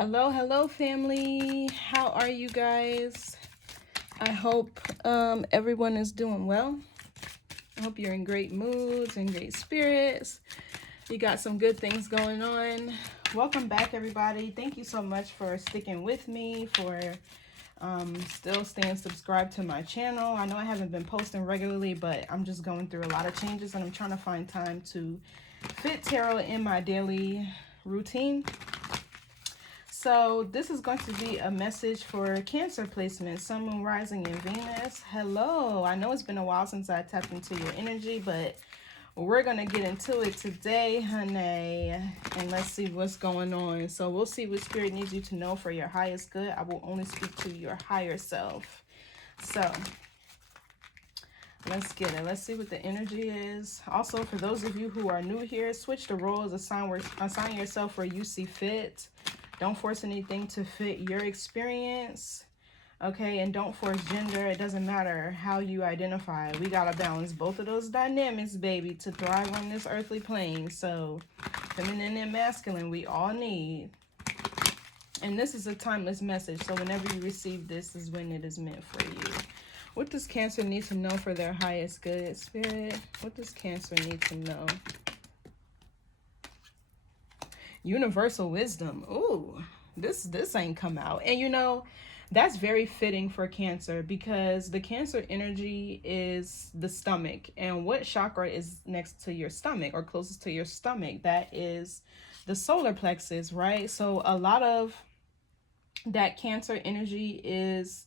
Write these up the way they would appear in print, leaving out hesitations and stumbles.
Hello family. How are you guys? I hope everyone is doing well. I hope you're in great moods and great spirits. You got some good things going on. Welcome back, everybody. Thank you so much for sticking with me, for still staying subscribed to my channel. I know I haven't been posting regularly, but I'm just going through a lot of changes and I'm trying to find time to fit tarot in my daily routine. So this is going to be a message for Cancer placement, Sun, Moon, Rising, and Venus. Hello. I know it's been a while since I tapped into your energy, but we're going to get into it today, honey. And let's see what's going on. So we'll see what Spirit needs you to know for your highest good. I will only speak to your higher self. So let's get it. Let's see what the energy is. Also, for those of you who are new here, switch the roles, assign yourself where you see fit. Don't force anything to fit your experience, okay? And don't force gender. It doesn't matter how you identify. We got to balance both of those dynamics, baby, to thrive on this earthly plane. So feminine and masculine, we all need. And this is a timeless message. So whenever you receive this is when it is meant for you. What does Cancer need to know for their highest good, Spirit? What does Cancer need to know? Universal wisdom. Ooh, this ain't come out. And you know, that's very fitting for Cancer because the Cancer energy is the stomach. And what chakra is next to your stomach or closest to your stomach? That is the solar plexus, right? So a lot of that Cancer energy is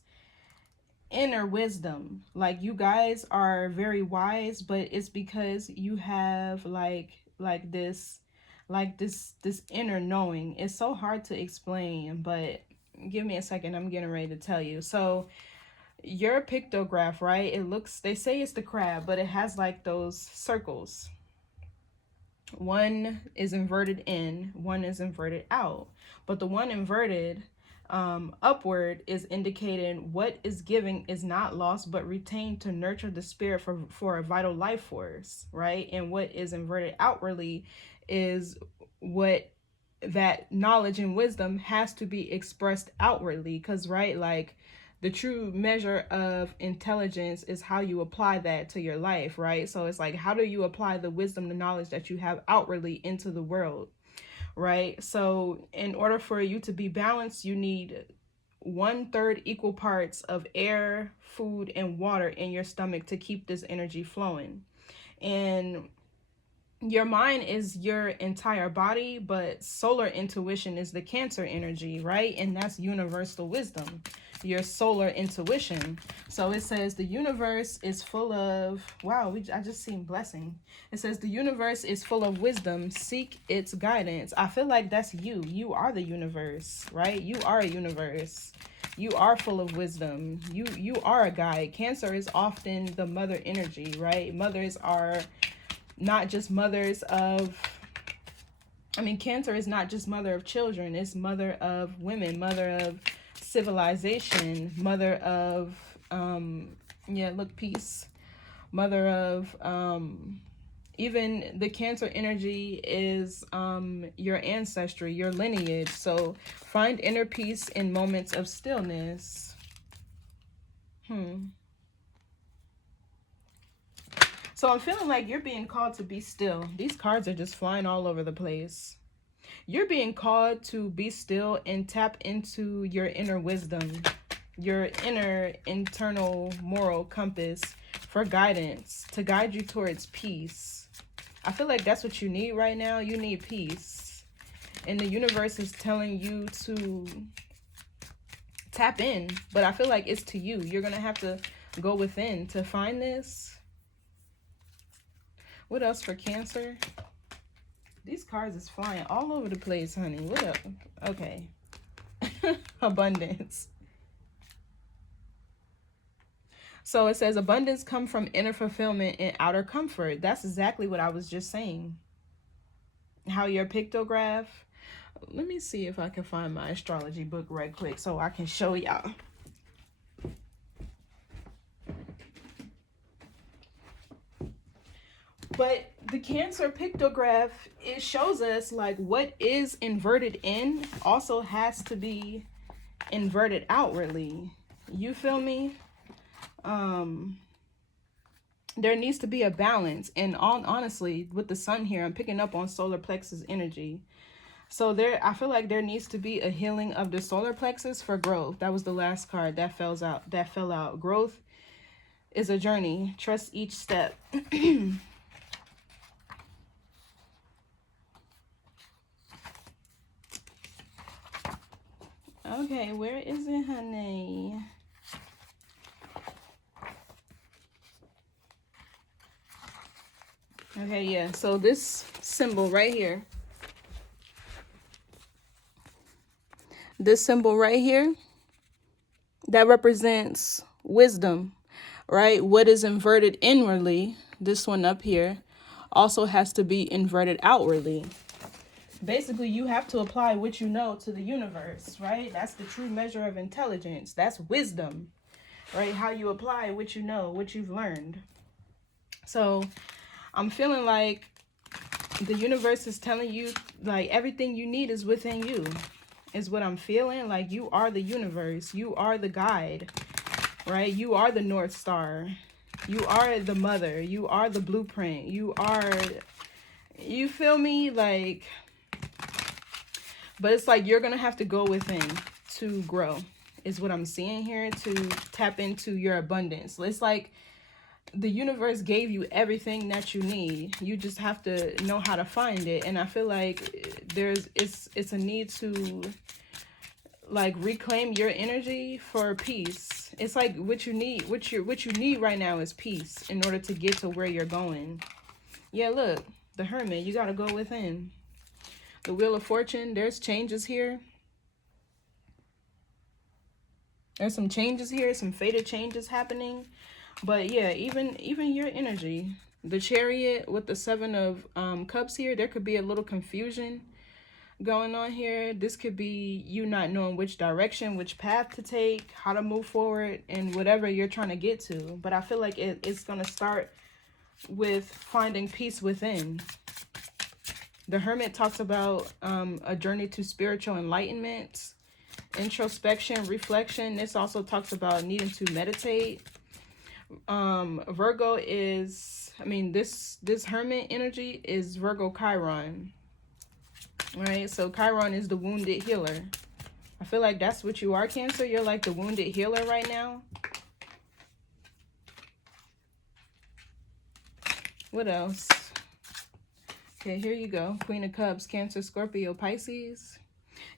inner wisdom. Like, you guys are very wise, but it's because you have this inner knowing. It's so hard to explain, but give me a second. I'm getting ready to tell you. So your pictograph, right? It looks, they say it's the crab, but it has like those circles. One is inverted in, one is inverted out. But the one inverted upward is indicating what is giving is not lost but retained to nurture the spirit for a vital life force, right? And what is inverted outwardly is what that knowledge and wisdom has to be expressed outwardly, because right, like, the true measure of intelligence is how you apply that to your life, right? So it's like, how do you apply the wisdom, the knowledge that you have outwardly into the world, right? So in order for you to be balanced, you need 1/3 equal parts of air, food, and water in your stomach to keep this energy flowing. And your mind is your entire body, but solar intuition is the Cancer energy, right? And that's universal wisdom, your solar intuition. So it says the universe is full of, wow, I just seen blessing. It says the universe is full of wisdom. Seek its guidance. I feel like that's you. You are the universe, right? You are a universe. You are full of wisdom. You are a guide. Cancer is often the mother energy, right? Mothers are not just mothers of, Cancer is not just mother of children. It's mother of women, mother of civilization, mother of, peace. Mother of, even the Cancer energy is your ancestry, your lineage. So find inner peace in moments of stillness. So I'm feeling like you're being called to be still. These cards are just flying all over the place. You're being called to be still and tap into your inner wisdom, your inner internal moral compass for guidance, to guide you towards peace. I feel like that's what you need right now. You need peace. And the universe is telling you to tap in, but I feel like it's to you. You're going to have to go within to find this. What else for Cancer? These cards is flying all over the place, honey. What up? Okay. Abundance. So it says abundance come from inner fulfillment and outer comfort. That's exactly what I was just saying. How your pictograph. Let me see if I can find my astrology book right quick so I can show y'all. But the Cancer pictograph, it shows us like what is inverted in also has to be inverted outwardly. You feel me? There needs to be a balance. And honestly, with the sun here, I'm picking up on solar plexus energy. So I feel like there needs to be a healing of the solar plexus for growth. That was the last card that fell out. Growth is a journey. Trust each step. Okay, where is it, honey? Okay, yeah. So this symbol right here. This symbol right here, that represents wisdom, right? What is inverted inwardly, this one up here, also has to be inverted outwardly. Basically, you have to apply what you know to the universe, right? That's the true measure of intelligence. That's wisdom, right? How you apply what you know, what you've learned. So I'm feeling like the universe is telling you, like, everything you need is within you, is what I'm feeling. Like, you are the universe. You are the guide, right? You are the North Star. You are the mother. You are the blueprint. You feel me? Like, but it's like you're going to have to go within to grow, is what I'm seeing here, to tap into your abundance. It's like the universe gave you everything that you need. You just have to know how to find it. And I feel like it's a need to like reclaim your energy for peace. It's like what you need right now is peace in order to get to where you're going. Yeah, look, the Hermit, you got to go within. The Wheel of Fortune, there's changes here. There's some changes here, some fated changes happening. But yeah, even your energy. The Chariot with the Seven of Cups here, there could be a little confusion going on here. This could be you not knowing which direction, which path to take, how to move forward, and whatever you're trying to get to. But I feel like it's going to start with finding peace within. The Hermit talks about a journey to spiritual enlightenment, introspection, reflection. This also talks about needing to meditate. Virgo is, this Hermit energy is Virgo Chiron. Right? So Chiron is the wounded healer. I feel like that's what you are, Cancer. You're like the wounded healer right now. What else? Okay, here you go. Queen of Cups, Cancer, Scorpio, Pisces.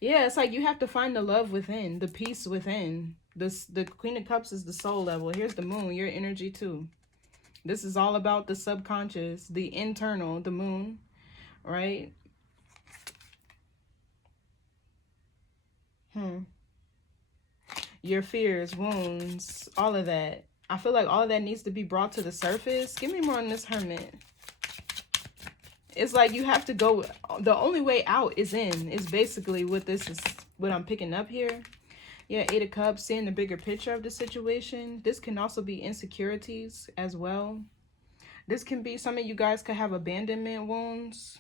Yeah, it's like you have to find the love within, the peace within. The Queen of Cups is the soul level. Here's the Moon, your energy too. This is all about the subconscious, the internal, the Moon, right? Your fears, wounds, all of that. I feel like all of that needs to be brought to the surface. Give me more on this Hermit. It's like you have to go, the only way out is in, is basically what this is, what I'm picking up here. Yeah, Eight of Cups, seeing the bigger picture of the situation. This can also be insecurities as well. This can be, some of you guys could have abandonment wounds.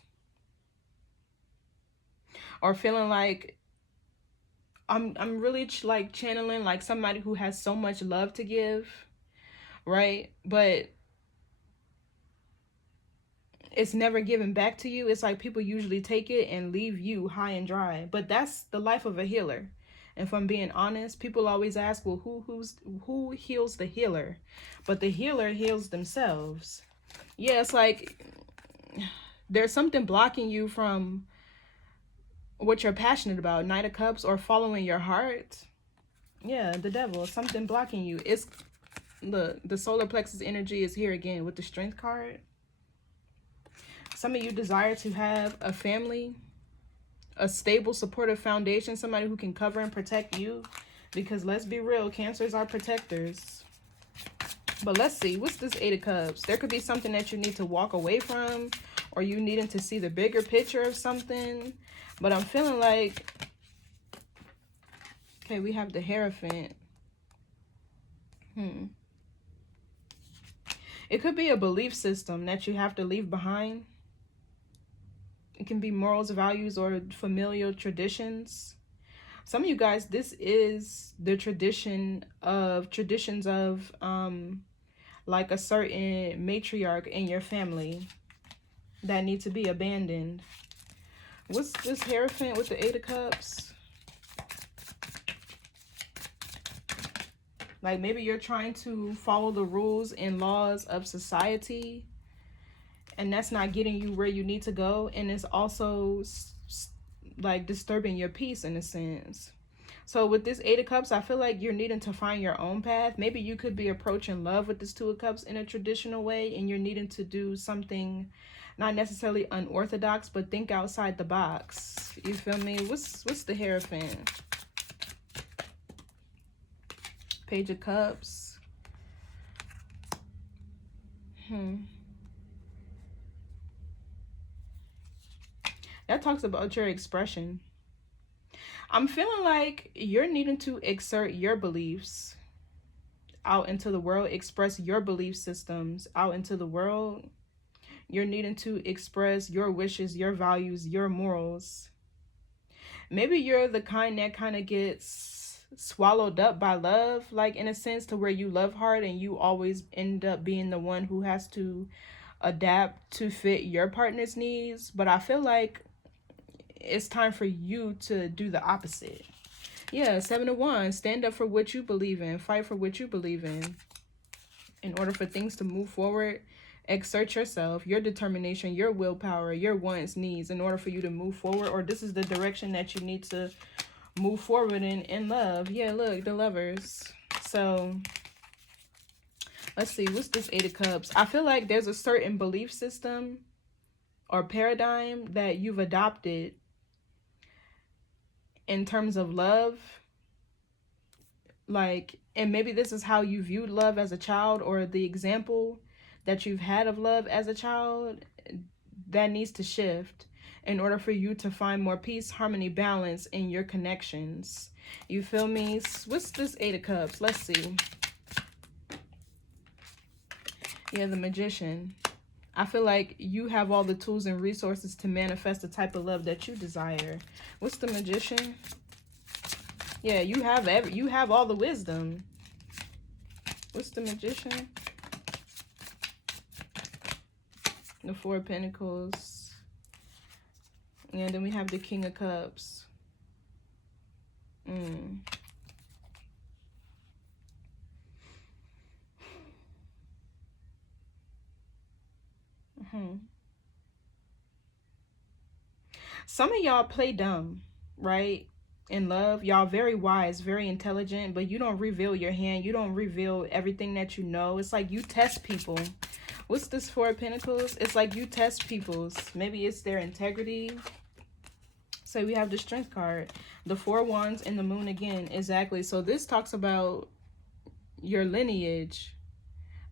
Or feeling like, I'm really like channeling like somebody who has so much love to give, right? But it's never given back to you. It's like people usually take it and leave you high and dry. But that's the life of a healer. And if I'm being honest, people always ask, well, who heals the healer? But the healer heals themselves. Yeah, it's like there's something blocking you from what you're passionate about. Knight of Cups, or following your heart. Yeah, the Devil, something blocking you. It's the solar plexus energy is here again with the Strength card. Some of you desire to have a family, a stable, supportive foundation, somebody who can cover and protect you. Because let's be real, Cancers are protectors. But let's see, what's this Eight of Cups? There could be something that you need to walk away from, or you needing to see the bigger picture of something. But I'm feeling like, okay, we have the Hierophant. It could be a belief system that you have to leave behind. It can be morals, values, or familial traditions. Some of you guys, this is the traditions of like a certain matriarch in your family that need to be abandoned. What's this Hierophant with the Eight of Cups? Like maybe you're trying to follow the rules and laws of society, and that's not getting you where you need to go. And it's also like disturbing your peace in a sense. So with this Eight of Cups, I feel like you're needing to find your own path. Maybe you could be approaching love with this Two of Cups in a traditional way, and you're needing to do something not necessarily unorthodox, but think outside the box. You feel me? What's the Hierophant? Page of Cups. That talks about your expression. I'm feeling like you're needing to exert your beliefs out into the world, express your belief systems out into the world. You're needing to express your wishes, your values, your morals. Maybe you're the kind that kind of gets swallowed up by love, like in a sense to where you love hard and you always end up being the one who has to adapt to fit your partner's needs. But I feel like it's time for you to do the opposite. Yeah, Seven of Wands. Stand up for what you believe in. Fight for what you believe in order for things to move forward. Exert yourself, your determination, your willpower, your wants, needs in order for you to move forward. Or this is the direction that you need to move forward in love. Yeah, look, the Lovers. So let's see, what's this Eight of Cups? I feel like there's a certain belief system or paradigm that you've adopted in terms of love. Like, and maybe this is how you viewed love as a child, or the example that you've had of love as a child. That needs to shift in order for you to find more peace, harmony, balance in your connections. You feel me? What's this Eight of Cups? Let's see. Yeah, the Magician. I feel like you have all the tools and resources to manifest the type of love that you desire. What's the Magician? Yeah, you have all the wisdom. What's the Magician? The Four of Pentacles. And then we have the King of Cups. Some of y'all play dumb, right? In love, y'all very wise, very intelligent, but you don't reveal your hand. You don't reveal everything that you know. It's like you test people. What's this Four of Pentacles? It's like you test people's. Maybe it's their integrity. So we have the Strength card, the Four of Wands, and the Moon again. Exactly. So this talks about your lineage,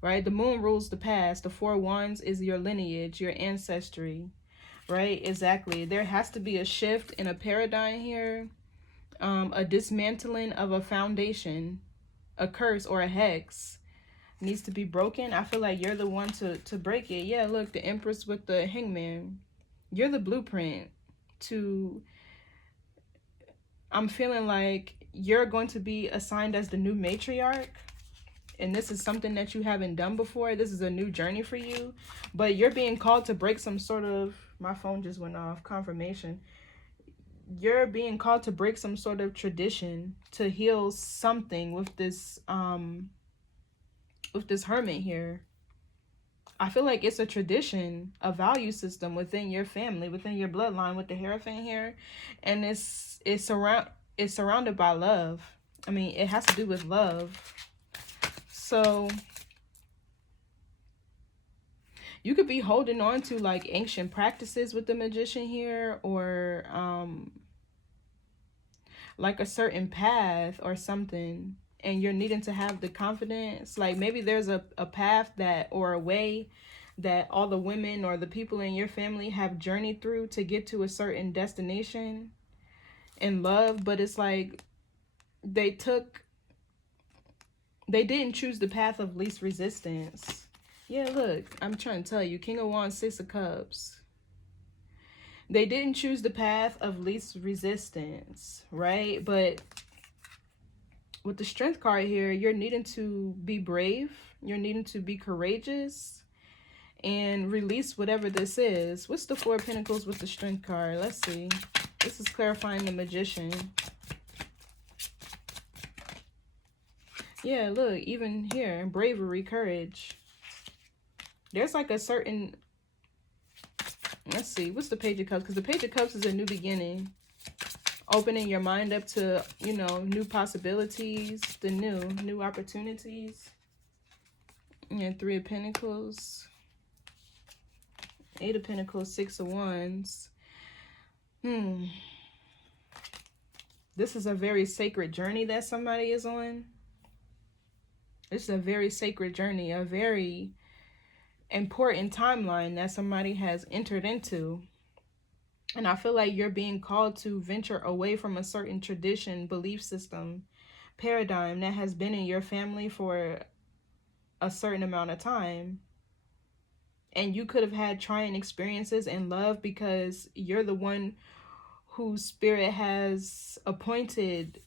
right? The Moon rules the past. The Four of Wands is your lineage, your ancestry, right? Exactly. There has to be a shift in a paradigm here, a dismantling of a foundation, a curse or a hex needs to be broken. I feel like you're the one to break it. Yeah, look, the Empress with the Hangman. You're the blueprint to... I'm feeling like you're going to be assigned as the new matriarch. And this is something that you haven't done before. This is a new journey for you. But you're being called to break some sort of... My phone just went off. Confirmation. You're being called to break some sort of tradition, to heal something with this Hermit here. I feel like it's a tradition, a value system within your family, within your bloodline with the Hierophant here. And it's surrounded by love. I mean, it has to do with love. So you could be holding on to like ancient practices with the Magician here, or like a certain path or something, and you're needing to have the confidence. Like maybe there's a path that, or a way that all the women or the people in your family have journeyed through to get to a certain destination in love, but it's like they didn't choose the path of least resistance. Yeah, look, I'm trying to tell you. King of Wands, Six of Cups. They didn't choose the path of least resistance, right? But with the Strength card here, you're needing to be brave. You're needing to be courageous and release whatever this is. What's the Four of Pentacles with the Strength card? Let's see. This is clarifying the Magician. Yeah, look, even here, bravery, courage. There's like a certain... Let's see, what's the Page of Cups? Because the Page of Cups is a new beginning. Opening your mind up to, you know, new possibilities, the new opportunities. And Three of Pentacles. Eight of Pentacles, Six of Wands. This is a very sacred journey that somebody is on. This is a very sacred journey, a very important timeline that somebody has entered into. And I feel like you're being called to venture away from a certain tradition, belief system, paradigm that has been in your family for a certain amount of time. And you could have had trying experiences in love because you're the one whose spirit has appointed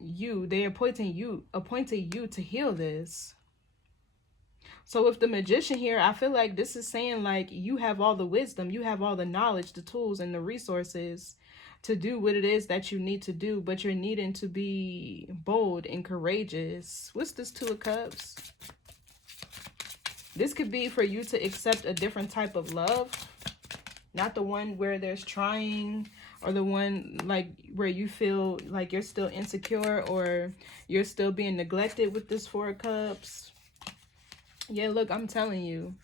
you. They appointed you to heal this. So with the Magician here, I feel like this is saying like you have all the wisdom, you have all the knowledge, the tools, and the resources to do what it is that you need to do, but you're needing to be bold and courageous. What's this Two of Cups? This could be for you to accept a different type of love, not the one where there's trying, or the one like where you feel like you're still insecure or you're still being neglected with this Four of Cups. Yeah, look, I'm telling you.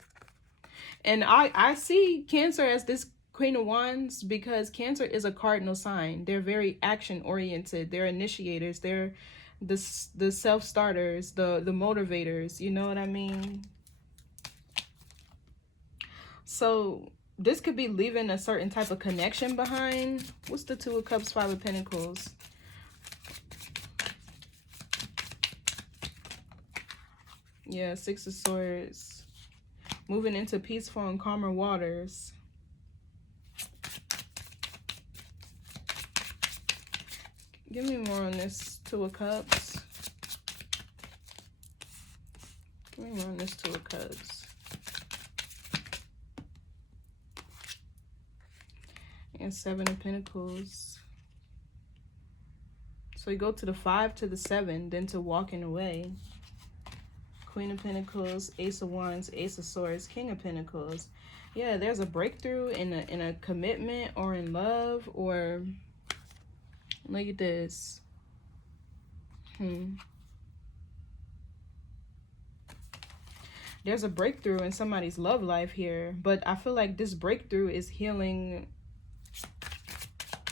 And I see Cancer as this Queen of Wands because Cancer is a cardinal sign. They're very action oriented. They're initiators. They're the self-starters, the motivators. You know what I mean? So this could be leaving a certain type of connection behind. What's the Two of Cups, Five of Pentacles? Yeah, Six of Swords. Moving into peaceful and calmer waters. Give me more on this Two of Cups. Give me more on this Two of Cups. And Seven of Pentacles. So you go to the 5 to the 7, then to walking away. Queen of Pentacles, Ace of Wands, Ace of Swords, King of Pentacles. Yeah, there's a breakthrough in a commitment or in love, or look at this. There's a breakthrough in somebody's love life here, but I feel like this breakthrough is healing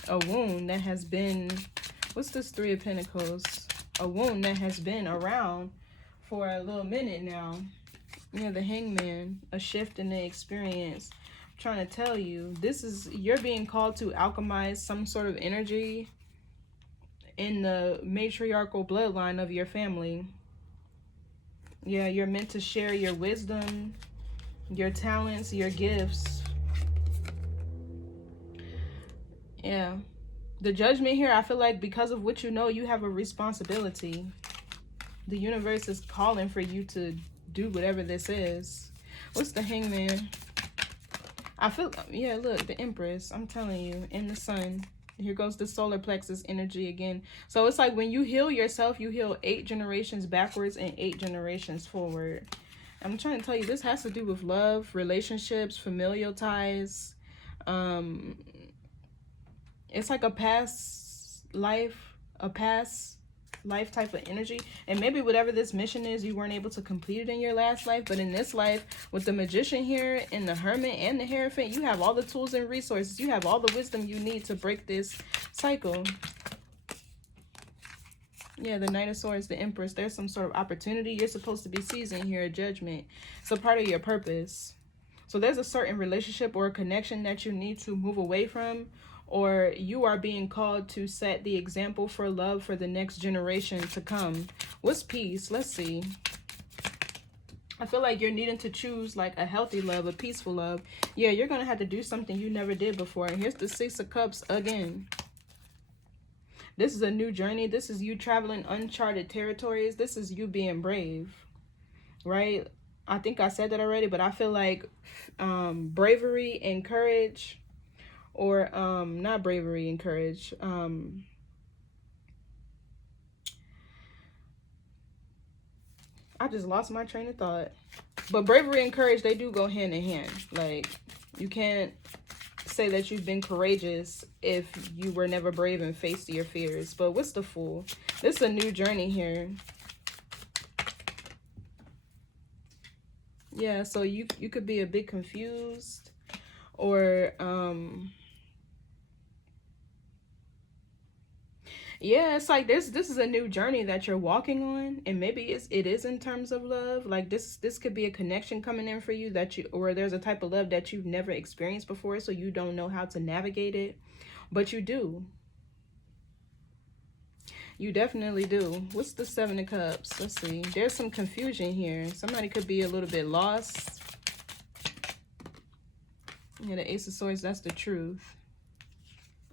a wound that has been, what's this Three of Pentacles? A wound that has been around for a little minute now. Yeah, the Hangman, a shift in the experience. I'm trying to tell you, this is, you're being called to alchemize some sort of energy in the matriarchal bloodline of your family. Yeah, you're meant to share your wisdom, your talents, your gifts. Yeah. The Judgment here, I feel like because of what you know, you have a responsibility. The universe is calling for you to do whatever this is. What's the Hangman? I feel, yeah, look, the Empress, I'm telling you, in the Sun. Here goes the solar plexus energy again. So it's like when you heal yourself, you heal 8 generations backwards and 8 generations forward. I'm trying to tell you, this has to do with love, relationships, familial ties. It's like a past life type of energy. And maybe whatever this mission is, you weren't able to complete it in your last life. But in this life, with the Magician here and the Hermit and the Hierophant, you have all the tools and resources. You have all the wisdom you need to break this cycle. Yeah, the Knight of Swords, the Empress. There's some sort of opportunity you're supposed to be seizing here, a judgment. It's a part of your purpose. So there's a certain relationship or a connection that you need to move away from, or you are being called to set the example for love for the next generation to come. What's peace? Let's see. I feel like you're needing to choose like a healthy love, a peaceful love. Yeah, you're going to have to do something you never did before. And here's the Six of Cups again. This is a new journey. This is you traveling uncharted territories. This is you being brave, right? I think I said that already, but I feel like bravery and courage, or not bravery and courage. I just lost my train of thought. But bravery and courage, they do go hand in hand. Like, you can't say that you've been courageous if you were never brave and faced your fears. But what's the Fool? This is a new journey here. Yeah, so you could be a bit confused, or yeah, it's like this is a new journey that you're walking on, and maybe it is in terms of love. Like this could be a connection coming in for you that you, or there's a type of love that you've never experienced before, so you don't know how to navigate it, but you do. You definitely do. What's the Seven of Cups? Let's see. There's some confusion here. Somebody could be a little bit lost. Yeah, the Ace of Swords, that's the truth.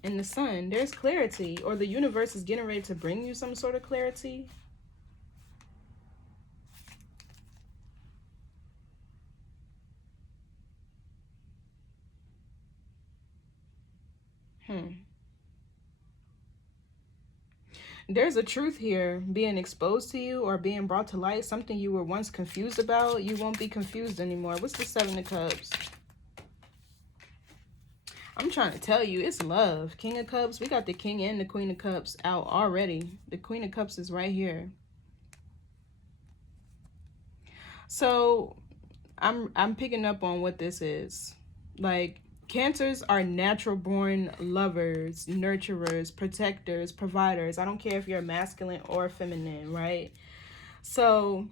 And the Sun, there's clarity, or the universe is getting ready to bring you some sort of clarity. There's a truth here being exposed to you or being brought to light. Something you were once confused about, you won't be confused anymore. What's the Seven of Cups? I'm trying to tell you, it's love. King of Cups. We got the King and the Queen of Cups out already. The Queen of Cups is right here. So I'm picking up on what this is. Like, Cancers are natural born lovers, nurturers, protectors, providers. I don't care if you're masculine or feminine, right? So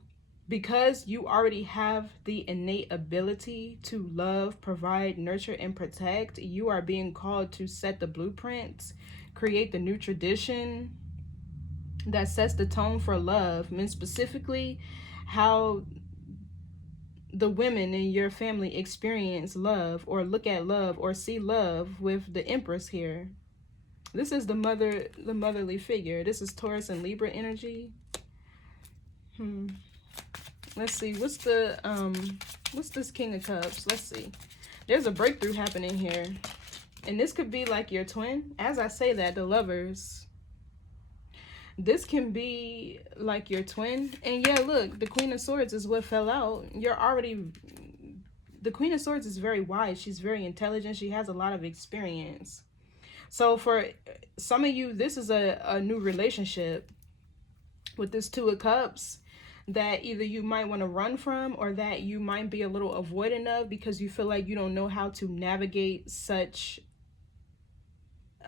because you already have the innate ability to love, provide, nurture, and protect, you are being called to set the blueprints, create the new tradition that sets the tone for love. I mean, specifically how the women in your family experience love, or look at love, or see love, with the Empress here. This is the motherly figure. This is Taurus and Libra energy. Let's see, what's this King of Cups? Let's see. There's a breakthrough happening here. And this could be like your twin. As I say that, the Lovers. This can be like your twin. And yeah, look, the Queen of Swords is what fell out. The Queen of Swords is very wise. She's very intelligent. She has a lot of experience. So for some of you, this is a new relationship with this Two of Cups that either you might want to run from, or that you might be a little avoidant of, because you feel like you don't know how to navigate such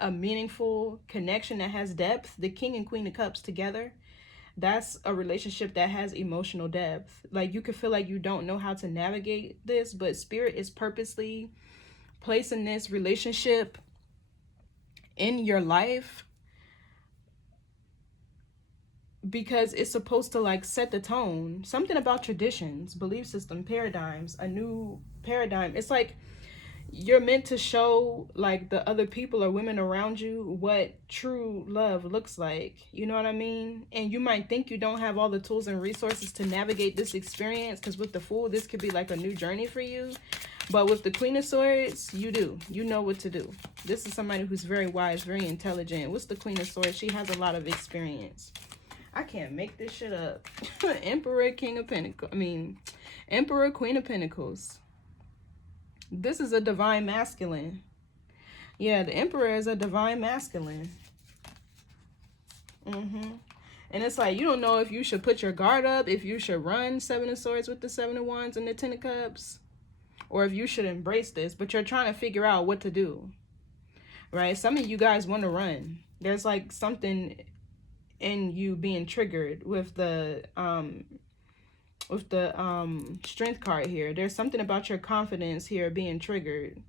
a meaningful connection that has depth. The King and Queen of Cups together, that's a relationship that has emotional depth. Like, you could feel like you don't know how to navigate this, but Spirit is purposely placing this relationship in your life because it's supposed to like set the tone. Something about traditions, belief system, paradigms, a new paradigm. It's like you're meant to show like the other people or women around you what true love looks like. You know what I mean? And you might think you don't have all the tools and resources to navigate this experience, because with the Fool, this could be like a new journey for you. But with the Queen of Swords, you do. You know what to do. This is somebody who's very wise, very intelligent. What's the Queen of Swords? She has a lot of experience. I can't make this shit up. Emperor, King of Pentacles. Emperor, Queen of Pentacles. This is a divine masculine. Yeah, the Emperor is a divine masculine. And it's like, you don't know if you should put your guard up, if you should run. Seven of Swords with the Seven of Wands and the Ten of Cups. Or if you should embrace this, but you're trying to figure out what to do. Right? Some of you guys want to run. There's like something in you being triggered with the Strength card here. There's something about your confidence here being triggered.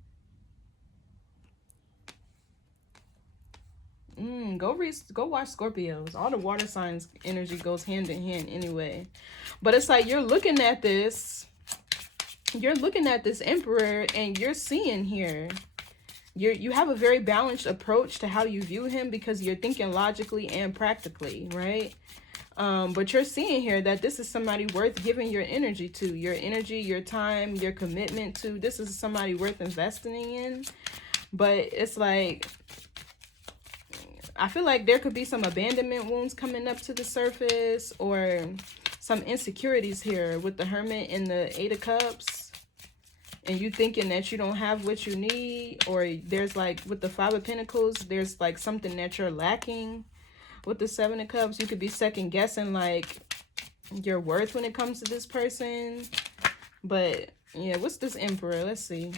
Go watch Scorpios. All the water signs energy goes hand in hand anyway. But it's like you're looking at this emperor and you're seeing here. You have a very balanced approach to how you view him because you're thinking logically and practically, right? But you're seeing here that this is somebody worth giving your energy to. Your energy, your time, your commitment to. This is somebody worth investing in. But it's like, I feel like there could be some abandonment wounds coming up to the surface, or some insecurities here with the Hermit and the Eight of Cups, and you thinking that you don't have what you need, or there's like with the Five of Pentacles, there's like something that you're lacking. With the Seven of Cups, you could be second guessing like your worth when it comes to this person. But yeah, what's this Emperor? Let's see.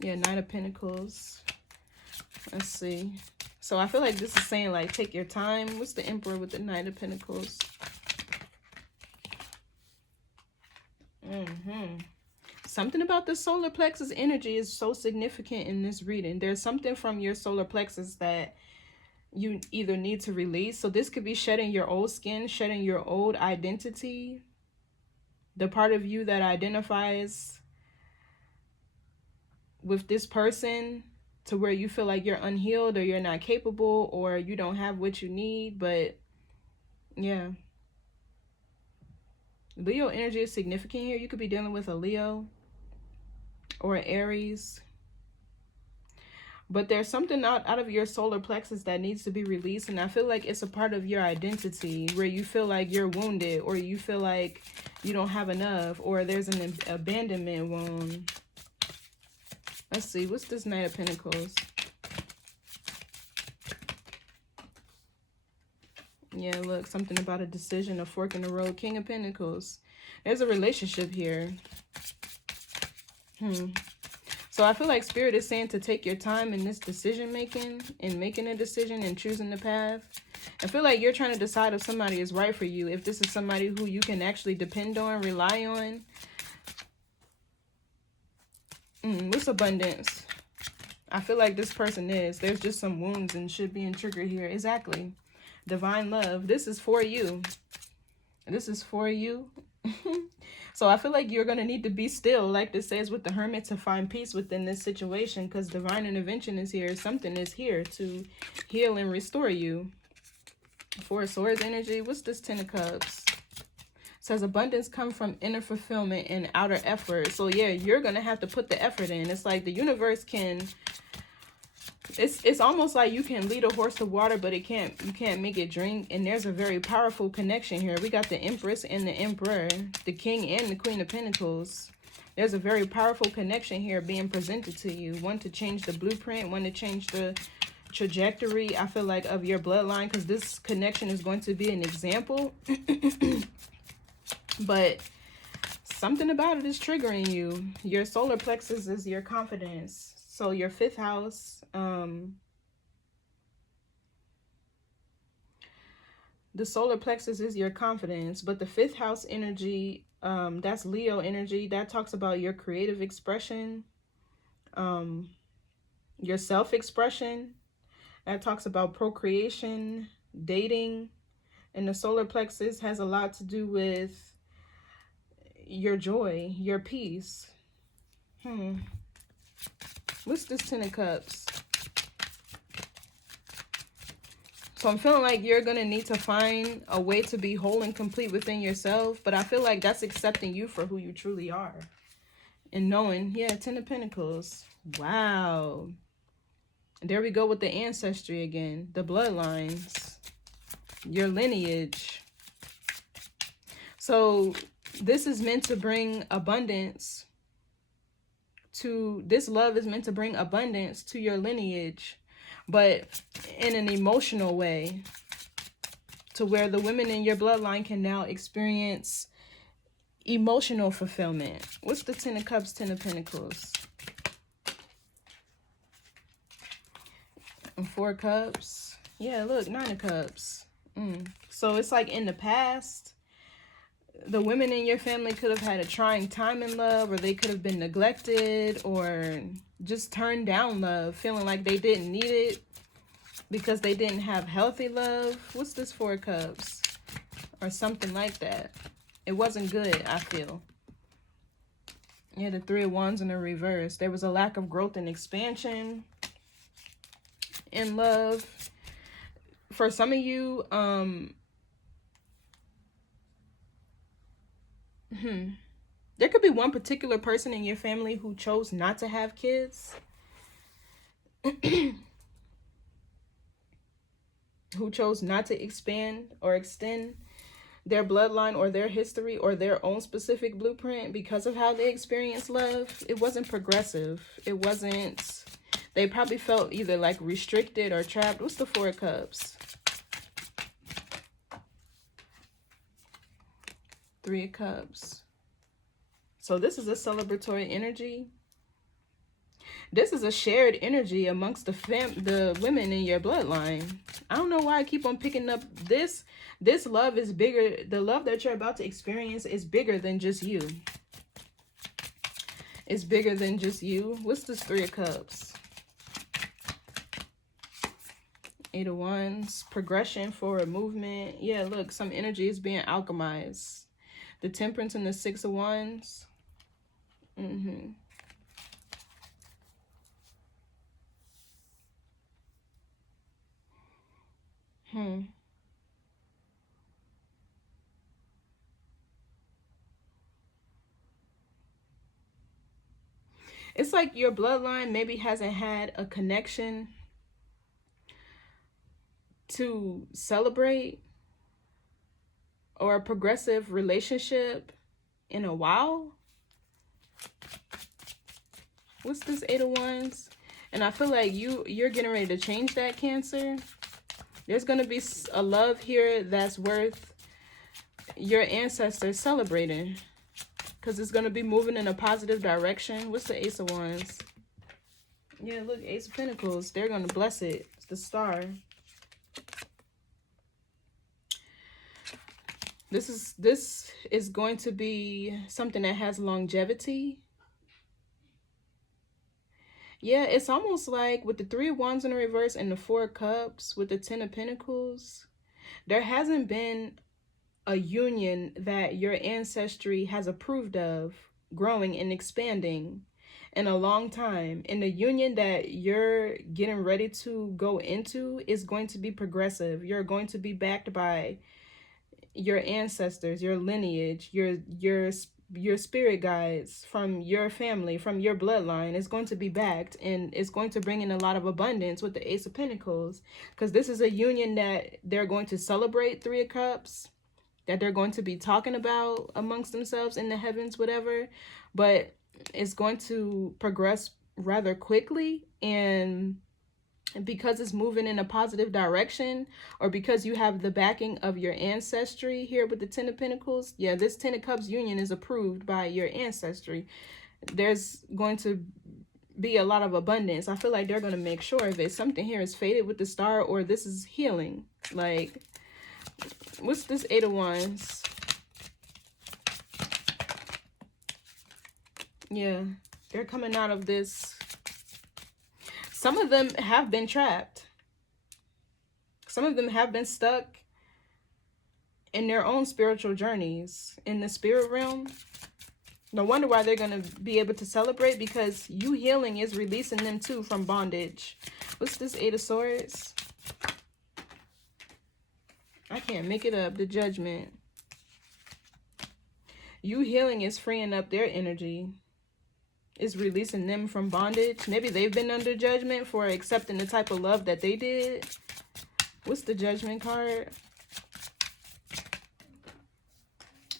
Yeah, Knight of Pentacles. Let's see. So I feel like this is saying like take your time. What's the Emperor with the Knight of Pentacles? Something about the solar plexus energy is so significant in this reading. There's something from your solar plexus that you either need to release. So this could be shedding your old skin, shedding your old identity, the part of you that identifies with this person, to where you feel like you're unhealed or you're not capable or you don't have what you need. But yeah, Leo energy is significant here. You could be dealing with a Leo or Aries. But there's something out of your solar plexus that needs to be released. And I feel like it's a part of your identity where you feel like you're wounded, or you feel like you don't have enough, or there's an abandonment wound. Let's see. What's this Knight of Pentacles? Yeah, look. Something about a decision, a fork in the road. King of Pentacles. There's a relationship here. So I feel like Spirit is saying to take your time in this decision making and making a decision and choosing the path. I feel like you're trying to decide if somebody is right for you, if this is somebody who you can actually depend on, rely on. What's abundance? I feel like this person is. There's just some wounds and shit being triggered here. Exactly. Divine love. This is for you. This is for you. So I feel like you're going to need to be still, like this says with the Hermit, to find peace within this situation, because divine intervention is here. Something is here to heal and restore you. Four of Swords energy. What's this Ten of Cups? It says abundance comes from inner fulfillment and outer effort. So yeah, you're going to have to put the effort in. It's like the universe can... It's almost like you can lead a horse to water, but you can't make it drink. And there's a very powerful connection here. We got the Empress and the Emperor, the King and the Queen of Pentacles. There's a very powerful connection here being presented to you. One to change the blueprint, one to change the trajectory, I feel like, of your bloodline, because this connection is going to be an example. But something about it is triggering you. Your solar plexus is your confidence. So your fifth house, the solar plexus is your confidence, but the fifth house energy, that's Leo energy. That talks about your creative expression, your self-expression. That talks about procreation, dating, and the solar plexus has a lot to do with your joy, your peace. What's this Ten of Cups? So I'm feeling like you're going to need to find a way to be whole and complete within yourself. But I feel like that's accepting you for who you truly are. And knowing, yeah, Ten of Pentacles. Wow. There we go with the ancestry again. The bloodlines. Your lineage. So this is meant to bring abundance to... This love is meant to bring abundance to your lineage, but in an emotional way, to where the women in your bloodline can now experience emotional fulfillment. What's the Ten of Cups, Ten of Pentacles? And Four Cups. Yeah, look, Nine of Cups. So it's like in the past, the women in your family could have had a trying time in love, or they could have been neglected, or just turned down love, feeling like they didn't need it because they didn't have healthy love. What's this 4 of Cups? Or something like that. It wasn't good, I feel. Yeah, the 3 of Wands in the reverse. There was a lack of growth and expansion in love. For some of you, there could be one particular person in your family who chose not to have kids. Who chose not to expand or extend their bloodline or their history or their own specific blueprint because of how they experienced love. It wasn't progressive. It wasn't, they probably felt either like restricted or trapped. What's the 4 of Cups? 3 of Cups. So this is a celebratory energy. This is a shared energy amongst the women in your bloodline. I don't know why I keep on picking up this. This love is bigger. The love that you're about to experience is bigger than just you. It's bigger than just you. What's this 3 of Cups? 8 of Wands. Progression, forward movement. Yeah, look, some energy is being alchemized. The Temperance and the 6 of Wands. It's like your bloodline maybe hasn't had a connection to celebrate or a progressive relationship in a while. What's this 8 of Wands? And I feel like you're getting ready to change that, Cancer. There's going to be a love here that's worth your ancestors celebrating, because it's going to be moving in a positive direction. What's the Ace of Wands? Yeah, look, Ace of Pentacles. They're going to bless it. It's the Star. This is going to be something that has longevity. Yeah, it's almost like with the 3 of Wands in the reverse and the 4 of Cups with the 10 of Pentacles, there hasn't been a union that your ancestry has approved of growing and expanding in a long time. And the union that you're getting ready to go into is going to be progressive. You're going to be backed by your ancestors, your lineage, your spirit guides from your family, from your bloodline. Is going to be backed, and it's going to bring in a lot of abundance with the Ace of Pentacles, because this is a union that they're going to celebrate. 3 of Cups, that they're going to be talking about amongst themselves in the heavens, whatever, but it's going to progress rather quickly. And because it's moving in a positive direction, or because you have the backing of your ancestry here with the 10 of Pentacles, yeah, this 10 of Cups union is approved by your ancestry. There's going to be a lot of abundance. I feel like they're going to make sure of it. Something here is faded with the Star, or this is healing. Like, what's this 8 of Wands? Yeah, they're coming out of this. Some of them have been trapped. Some of them have been stuck in their own spiritual journeys in the spirit realm. No wonder why they're going to be able to celebrate, because you healing is releasing them too from bondage. What's this 8 of Swords? I can't make it up. The Judgment. You healing is freeing up their energy. It's releasing them from bondage. Maybe they've been under judgment for accepting the type of love that they did. What's the Judgment card?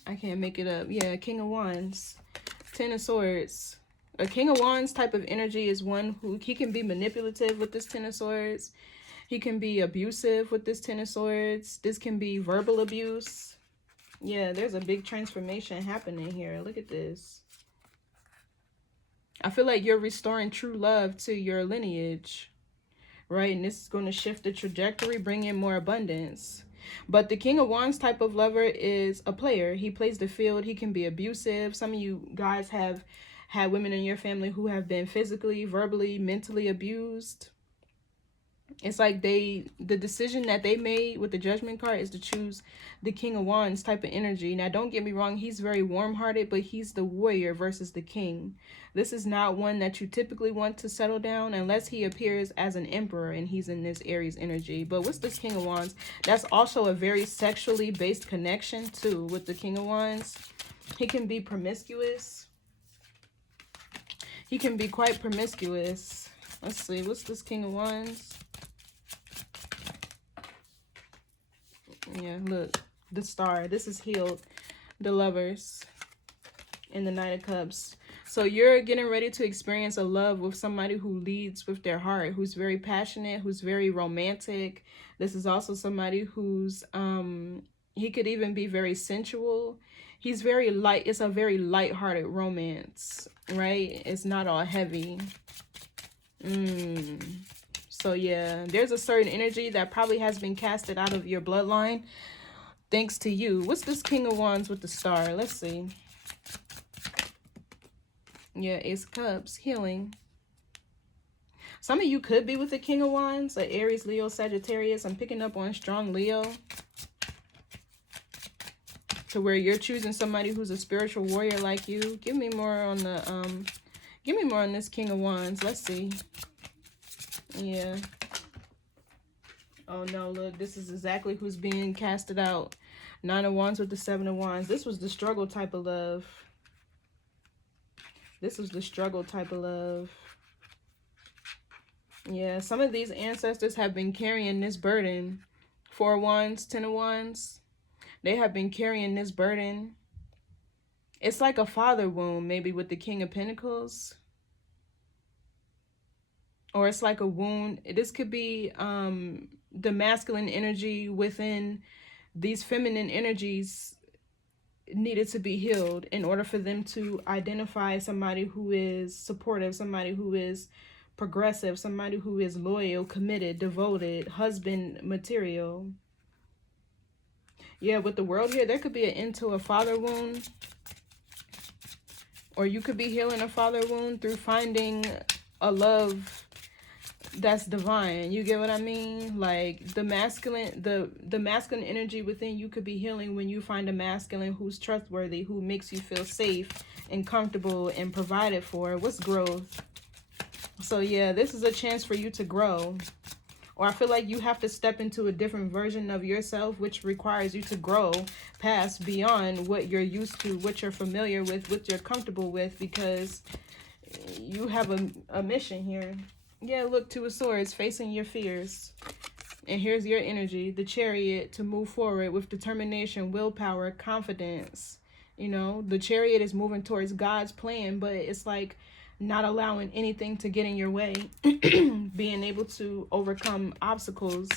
I can't make it up. Yeah, King of Wands. 10 of Swords. A King of Wands type of energy is one who, he can be manipulative with this 10 of Swords. He can be abusive with this 10 of Swords. This can be verbal abuse. Yeah, there's a big transformation happening here. Look at this. I feel like you're restoring true love to your lineage, right? And this is going to shift the trajectory, bring in more abundance. But the King of Wands type of lover is a player. He plays the field. He can be abusive. Some of you guys have had women in your family who have been physically, verbally, mentally abused. It's like the decision that they made with the Judgment card is to choose the King of Wands type of energy. Now, don't get me wrong. He's very warm-hearted, but he's the warrior versus the king. This is not one that you typically want to settle down unless he appears as an emperor and he's in this Aries energy. But what's this King of Wands? That's also a very sexually based connection too with the King of Wands. He can be promiscuous. He can be quite promiscuous. Let's see. What's this King of Wands? Yeah, look, the Star. This is healed. The Lovers and the Knight of Cups. So you're getting ready to experience a love with somebody who leads with their heart, who's very passionate, who's very romantic. This is also somebody who's, he could even be very sensual. He's very light. It's a very light-hearted romance, right? It's not all heavy. So yeah, there's a certain energy that probably has been casted out of your bloodline thanks to you. What's this King of Wands with the Star? Let's see. Yeah, Ace of Cups, healing. Some of you could be with the King of Wands, like Aries, Leo, Sagittarius. I'm picking up on strong Leo. To where you're choosing somebody who's a spiritual warrior like you. Give me more on the give me more on this King of Wands. Let's see. Yeah. Oh no, look, this is exactly who's being casted out. Nine of Wands with the Seven of Wands. This was the struggle type of love. This was the struggle type of love. Yeah, some of these ancestors have been carrying this burden. Four of Wands, Ten of Wands. They have been carrying this burden. It's like a father wound, maybe with the King of Pentacles. Or it's like a wound. This could be the masculine energy within these feminine energies needed to be healed in order for them to identify somebody who is supportive, somebody who is progressive, somebody who is loyal, committed, devoted, husband material. Yeah, with the World here, there could be an end to a father wound. Or you could be healing a father wound through finding a love that's divine. You get what I mean? Like the masculine, the masculine energy within you could be healing when you find a masculine who's trustworthy, who makes you feel safe and comfortable and provided for. What's growth? So yeah, this is a chance for you to grow. Or I feel like you have to step into a different version of yourself, which requires you to grow past beyond what you're used to, what you're familiar with, what you're comfortable with, because you have a mission here. Yeah, look, Two of Swords, facing your fears. And here's your energy, the Chariot, to move forward with determination, willpower, confidence. You know, the Chariot is moving towards God's plan, but it's like not allowing anything to get in your way. Being able to overcome obstacles.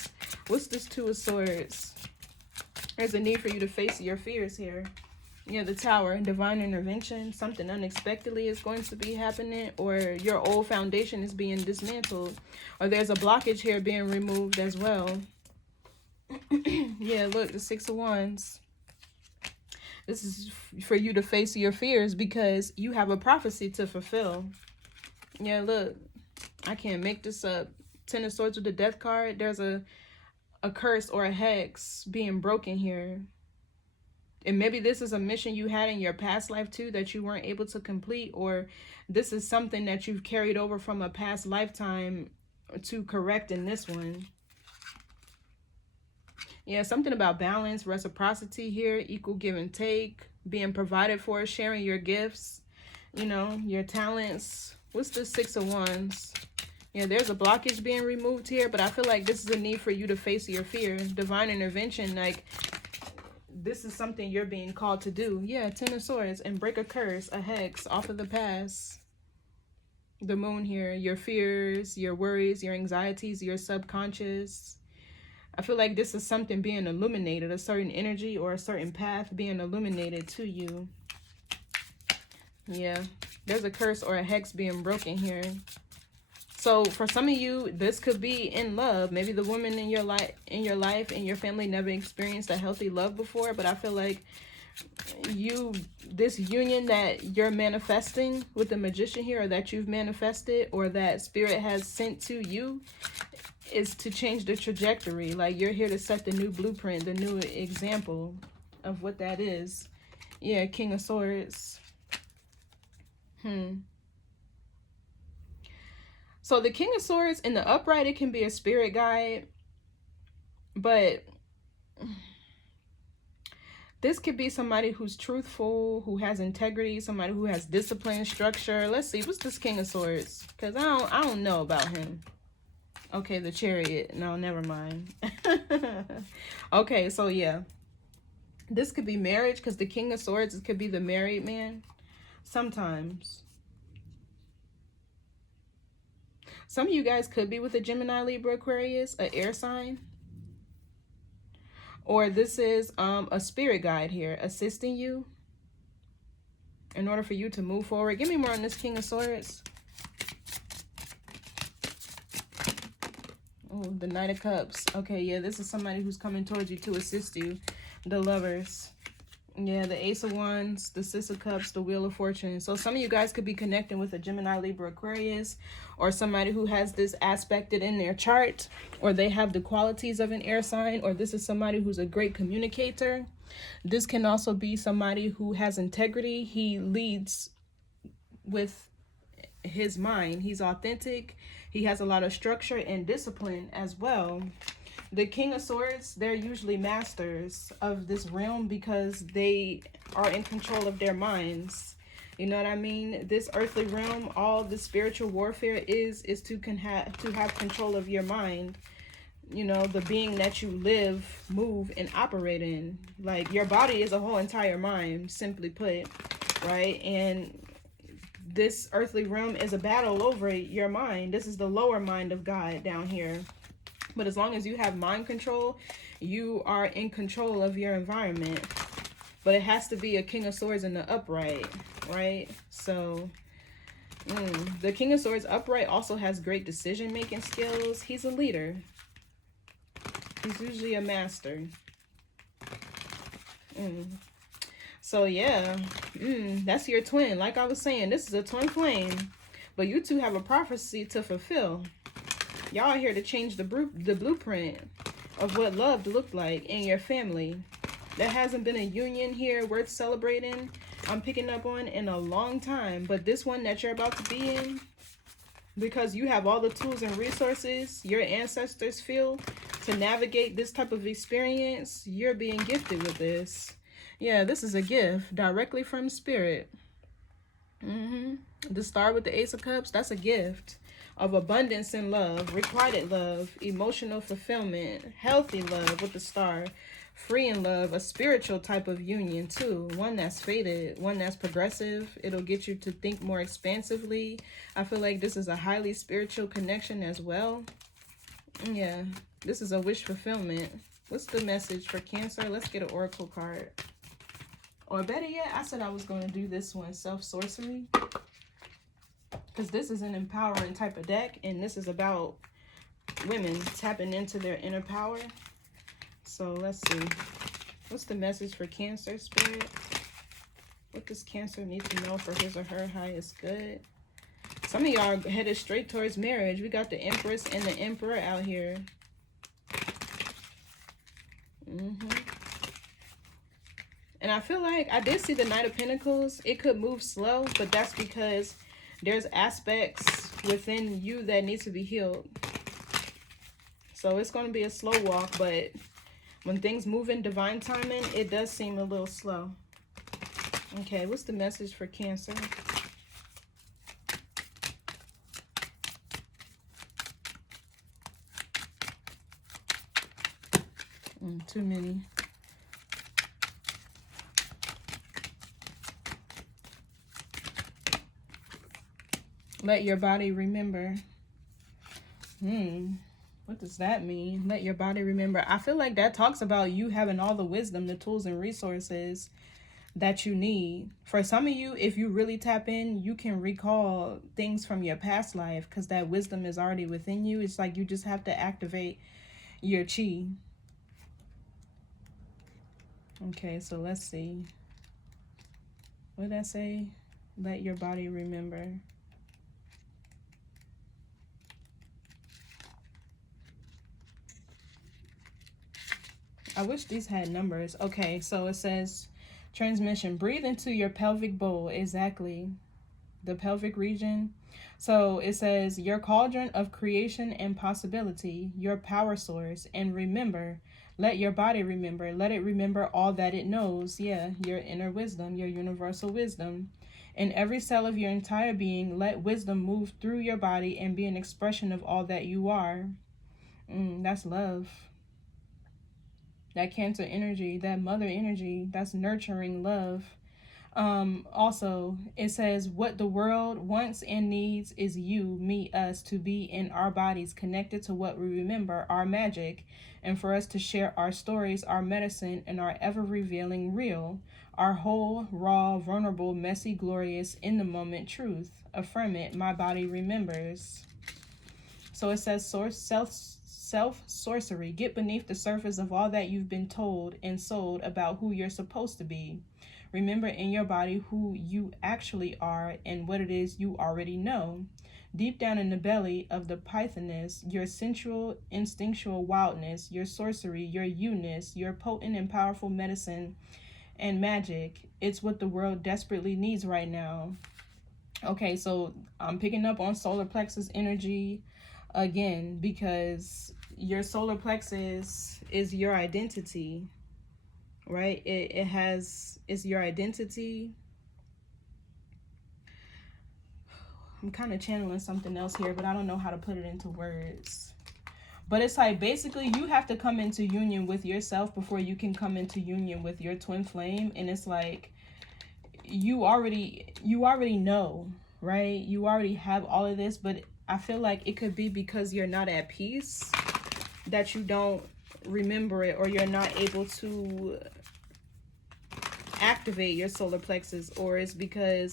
What's this Two of Swords? There's a need for you to face your fears here. Yeah, the Tower, divine intervention. Something unexpectedly is going to be happening, or your old foundation is being dismantled, or there's a blockage here being removed as well. Yeah, look, the Six of Wands. This is for you to face your fears because you have a prophecy to fulfill. Yeah, look, I can't make this up. Ten of Swords with the Death card. There's a curse or a hex being broken here. And maybe this is a mission you had in your past life too that you weren't able to complete, or this is something that you've carried over from a past lifetime to correct in this one. Yeah, something about balance, reciprocity here, equal give and take, being provided for, sharing your gifts, you know, your talents. What's the Six of Wands? Yeah, there's a blockage being removed here, but I feel like this is a need for you to face your fear. Divine intervention, like this is something you're being called to do. Yeah, Ten of Swords, and break a curse, a hex off of the past. The Moon here, your fears, your worries, your anxieties, your subconscious. I feel like this is something being illuminated, a certain energy or a certain path being illuminated to you. Yeah, there's a curse or a hex being broken here. So for some of you, this could be in love. Maybe the woman in your life, in your family, never experienced a healthy love before. But I feel like this union that you're manifesting with the magician here, or that you've manifested, or that spirit has sent to you, is to change the trajectory. Like, you're here to set the new blueprint, the new example of what that is. Yeah, King of Swords. So the King of Swords in the upright, it can be a spirit guide, but this could be somebody who's truthful, who has integrity, somebody who has discipline, structure. Let's see, what's this King of Swords? Because I don't know about him. Okay, the Chariot. No, never mind. Okay, so yeah. This could be marriage, because the King of Swords, it could be the married man. Sometimes. Some of you guys could be with a Gemini, Libra, Aquarius, an air sign. Or this is a spirit guide here, assisting you in order for you to move forward. Give me more on this King of Swords. Oh, the Knight of Cups. Okay, yeah, this is somebody who's coming towards you to assist you. The Lovers. Yeah, the Ace of Wands, the Six of Cups, the Wheel of Fortune. So some of you guys could be connecting with a Gemini, Libra, Aquarius, or somebody who has this aspected in their chart, or they have the qualities of an air sign, or this is somebody who's a great communicator. This can also be somebody who has integrity. He leads with his mind. He's authentic. He has a lot of structure and discipline as well. The King of Swords, they're usually masters of this realm because they are in control of their minds. You know what I mean? This earthly realm, all the spiritual warfare is to have control of your mind. You know, the being that you live, move, and operate in. Like, your body is a whole entire mind, simply put, right? And this earthly realm is a battle over your mind. This is the lower mind of God down here. But as long as you have mind control, you are in control of your environment. But it has to be a King of Swords in the upright, right? So, the King of Swords upright also has great decision-making skills. He's a leader. He's usually a master. So, yeah. That's your twin. Like I was saying, this is a twin flame. But you two have a prophecy to fulfill. Y'all are here to change the blueprint of what love looked like in your family. There hasn't been a union here worth celebrating, I'm picking up on, in a long time. But this one that you're about to be in, because you have all the tools and resources your ancestors feel to navigate this type of experience, you're being gifted with this. Yeah, this is a gift directly from Spirit. The Star with the Ace of Cups, that's a gift of abundance and love, requited love, emotional fulfillment, healthy love with the Star, free in love, a spiritual type of union too, one that's fated, one that's progressive. It'll get you to think more expansively. I feel like this is a highly spiritual connection as well. Yeah, this is a wish fulfillment. What's the message for Cancer? Let's get an oracle card. Or better yet, I said I was going to do this one, self-sorcery. Because this is an empowering type of deck, and this is about women tapping into their inner power. So let's see. What's the message for Cancer, Spirit? What does Cancer need to know for his or her highest good? Some of y'all are headed straight towards marriage. We got the Empress and the Emperor out here. And I feel like I did see the Knight of Pentacles. It could move slow, but that's because there's aspects within you that needs to be healed. So it's going to be a slow walk, but when things move in divine timing, it does seem a little slow. Okay, what's the message for Cancer? Too many. Let your body remember. What does that mean? Let your body remember. I feel like that talks about you having all the wisdom, the tools and resources that you need. For some of you, if you really tap in, you can recall things from your past life because that wisdom is already within you. It's like you just have to activate your chi. Okay, so let's see. What did I say? Let your body remember. I wish these had numbers. Okay, so it says transmission. Breathe into your pelvic bowl. Exactly. The pelvic region. So it says your cauldron of creation and possibility, your power source. And remember, let your body remember. Let it remember all that it knows. Yeah, your inner wisdom, your universal wisdom. In every cell of your entire being, let wisdom move through your body and be an expression of all that you are. That's love. That Cancer energy, that mother energy, that's nurturing love. Also, it says, what the world wants and needs is you, me, us, to be in our bodies, connected to what we remember, our magic, and for us to share our stories, our medicine, and our ever-revealing real, our whole, raw, vulnerable, messy, glorious, in-the-moment truth. Affirm it, my body remembers. So it says, self-sorcery. Get beneath the surface of all that you've been told and sold about who you're supposed to be. Remember in your body who you actually are and what it is you already know. Deep down in the belly of the Pythoness, your sensual, instinctual wildness, your sorcery, your you-ness, your potent and powerful medicine and magic. It's what the world desperately needs right now. Okay, so I'm picking up on solar plexus energy again because your solar plexus is your identity, right? It's your identity. I'm kind of channeling something else here, but I don't know how to put it into words. But it's like basically you have to come into union with yourself before you can come into union with your twin flame. And it's like you already know, right? You already have all of this, but I feel like it could be because you're not at peace that you don't remember it, or you're not able to activate your solar plexus, or it's because,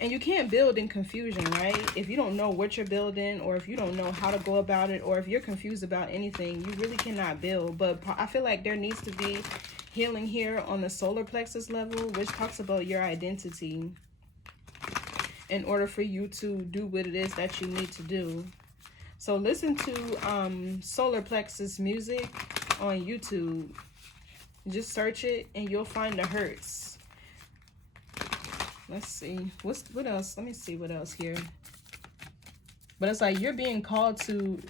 and you can't build in confusion, right? If you don't know what you're building, or if you don't know how to go about it, or if you're confused about anything, you really cannot build. But I feel like there needs to be healing here on the solar plexus level, which talks about your identity in order for you to do what it is that you need to do. So listen to solar plexus music on YouTube. Just search it and you'll find the hertz. Let's see. What else? Let me see what else here. But it's like you're being called to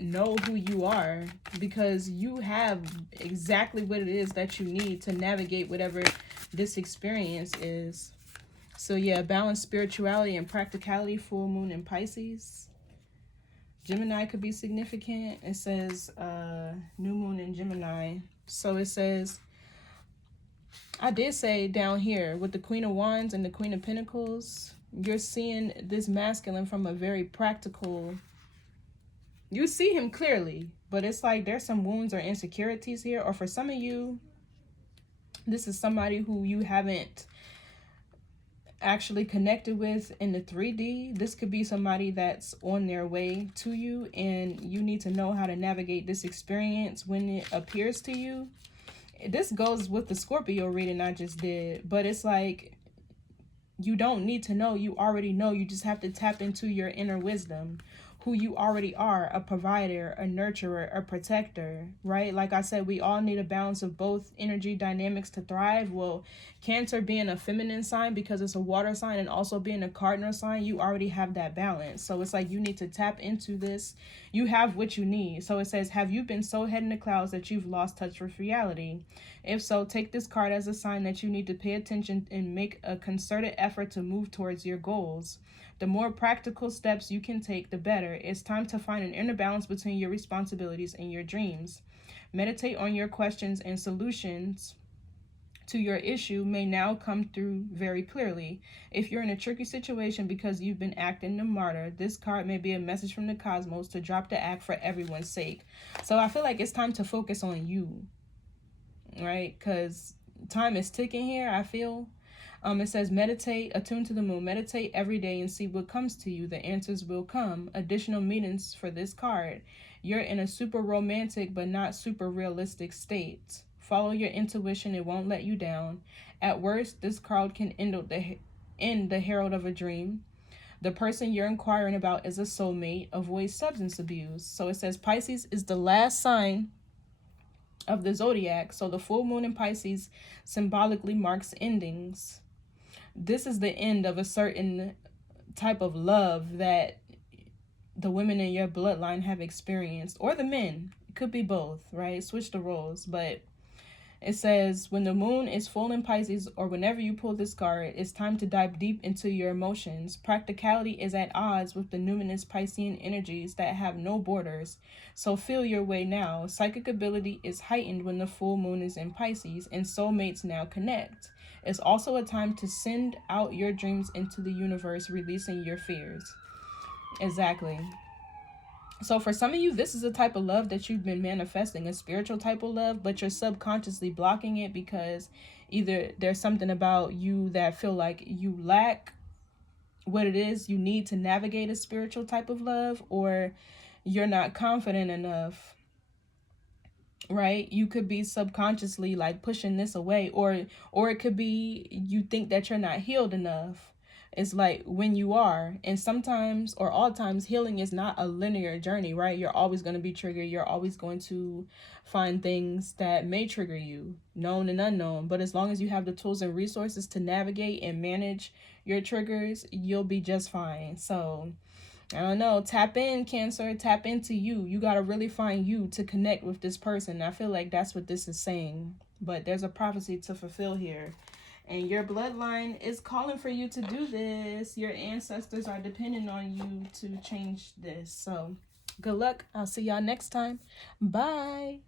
know who you are because you have exactly what it is that you need to navigate whatever this experience is. So yeah, balance spirituality and practicality, full moon in Pisces. Gemini could be significant. It says new moon in Gemini. So it says, I did say down here with the Queen of Wands and the Queen of Pentacles, you're seeing this masculine from a very practical, you see him clearly, but it's like there's some wounds or insecurities here. Or for some of you, this is somebody who you haven't actually connected with in the 3D. This could be somebody that's on their way to you, and you need to know how to navigate this experience when it appears to you. This goes with the Scorpio reading I just did, but it's like you don't need to know. You already know. You just have to tap into your inner wisdom, who you already are, a provider, a nurturer, a protector, right? Like I said, we all need a balance of both energy dynamics to thrive. Well, Cancer being a feminine sign because it's a water sign, and also being a cardinal sign, you already have that balance. So it's like you need to tap into this. You have what you need. So it says, have you been so head in the clouds that you've lost touch with reality? If so, take this card as a sign that you need to pay attention and make a concerted effort to move towards your goals. The more practical steps you can take, the better. It's time to find an inner balance between your responsibilities and your dreams. Meditate on your questions, and solutions to your issue may now come through very clearly. If you're in a tricky situation because you've been acting the martyr, this card may be a message from the cosmos to drop the act for everyone's sake. So I feel like it's time to focus on you, right? Because time is ticking here, I feel. It says meditate, attune to the moon, meditate every day and see what comes to you. The answers will come. Additional meanings for this card. You're in a super romantic but not super realistic state. Follow your intuition, it won't let you down. At worst, this card can end the herald of a dream. The person you're inquiring about is a soulmate. Avoid substance abuse. So it says Pisces is the last sign of the zodiac. So the full moon in Pisces symbolically marks endings. This is the end of a certain type of love that the women in your bloodline have experienced, or the men. It could be both, right? Switch the roles. But it says when the moon is full in Pisces, or whenever you pull this card, it's time to dive deep into your emotions. Practicality is at odds with the numinous Piscean energies that have no borders. So feel your way now. Psychic ability is heightened when the full moon is in Pisces, and soulmates now connect. It's also a time to send out your dreams into the universe, releasing your fears. Exactly. So for some of you, this is a type of love that you've been manifesting, a spiritual type of love, but you're subconsciously blocking it because either there's something about you that feel like you lack what it is you need to navigate a spiritual type of love, or you're not confident enough, right? You could be subconsciously like pushing this away, or it could be you think that you're not healed enough. It's like when you are, and sometimes or all times healing is not a linear journey, right? You're always going to be triggered. You're always going to find things that may trigger you, known and unknown. But as long as you have the tools and resources to navigate and manage your triggers, you'll be just fine. So I don't know, tap in, Cancer, tap into you. You got to really find you to connect with this person. I feel like that's what this is saying. But there's a prophecy to fulfill here. And your bloodline is calling for you to do this. Your ancestors are depending on you to change this. So good luck. I'll see y'all next time. Bye.